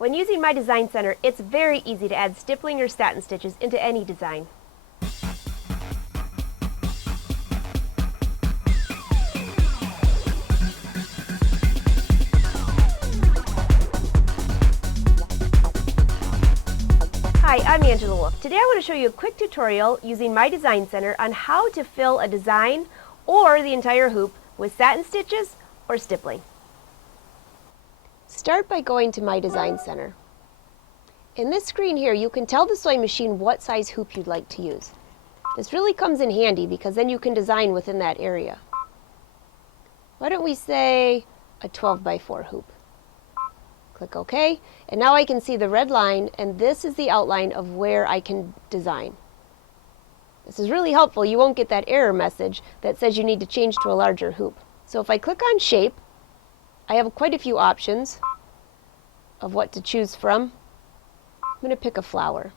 When using My Design Center, it's very easy to add stippling or satin stitches into any design. Hi, I'm Angela Wolf. Today I want to show you a quick tutorial using My Design Center on how to fill a design or the entire hoop with satin stitches or stippling. Start by going to My Design Center. In this screen here, you can tell the sewing machine what size hoop you'd like to use. This really comes in handy because then you can design within that area. Why don't we say a 12 by 4 hoop? Click OK, and now I can see the red line, and this is the outline of where I can design. This is really helpful. You won't get that error message that says you need to change to a larger hoop. So if I click on Shape, I have quite a few options of what to choose from. I'm going to pick a flower.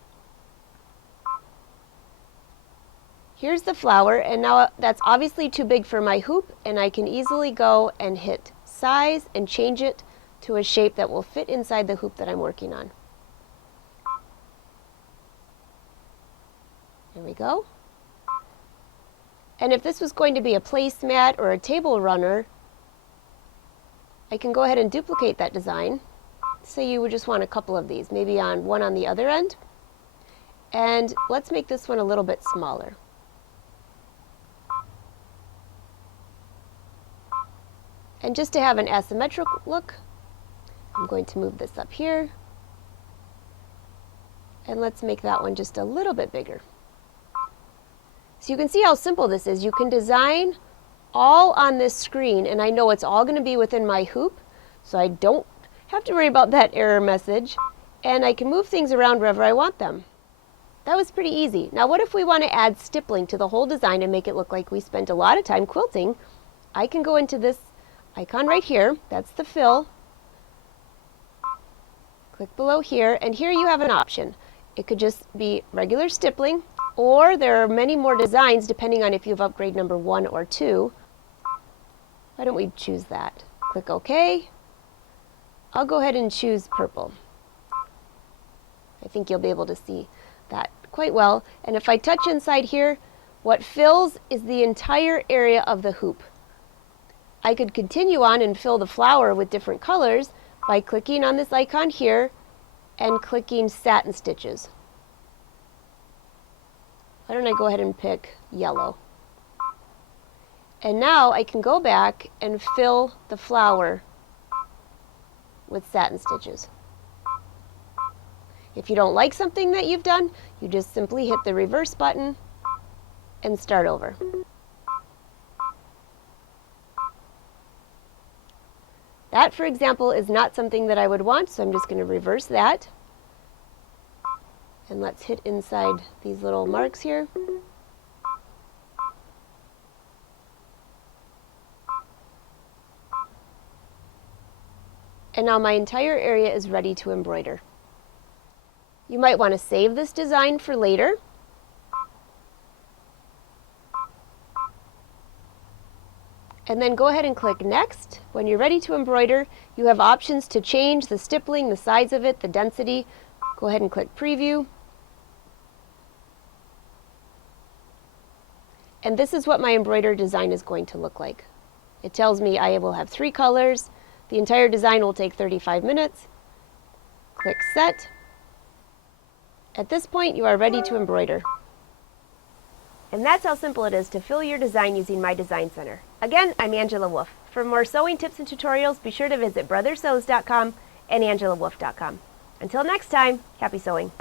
Here's the flower, and now that's obviously too big for my hoop, and I can easily go and hit Size and change it to a shape that will fit inside the hoop that I'm working on. There we go. And if this was going to be a placemat or a table runner, I can go ahead and duplicate that design. Say you would just want a couple of these, maybe one on the other end. And let's make this one a little bit smaller. And just to have an asymmetric look, I'm going to move this up here. And let's make that one just a little bit bigger. So you can see how simple this is. You can design all on this screen, and I know it's all going to be within my hoop, so I don't have to worry about that error message, and I can move things around wherever I want them. That was pretty easy. Now what if we want to add stippling to the whole design and make it look like we spent a lot of time quilting? I can go into this icon right here. That's the fill. Click below here, and here you have an option. It could just be regular stippling, or there are many more designs depending on if you have upgrade number 1 or 2. Why don't we choose that? Click OK. I'll go ahead and choose purple. I think you'll be able to see that quite well. And if I touch inside here, what fills is the entire area of the hoop. I could continue on and fill the flower with different colors by clicking on this icon here and clicking satin stitches. Why don't I go ahead and pick yellow? And now I can go back and fill the flower with satin stitches. If you don't like something that you've done, you just simply hit the reverse button and start over. That, for example, is not something that I would want, so I'm just going to reverse that. And let's hit inside these little marks here. And now my entire area is ready to embroider. You might want to save this design for later. And then go ahead and click Next. When you're ready to embroider, you have options to change the stippling, the size of it, the density. Go ahead and click Preview. And this is what my embroidered design is going to look like. It tells me I will have 3 colors. The entire design will take 35 minutes. Click Set. At this point, you are ready to embroider. And that's how simple it is to fill your design using My Design Center. Again, I'm Angela Wolf. For more sewing tips and tutorials, be sure to visit brothersews.com and angelawolf.com. Until next time, happy sewing.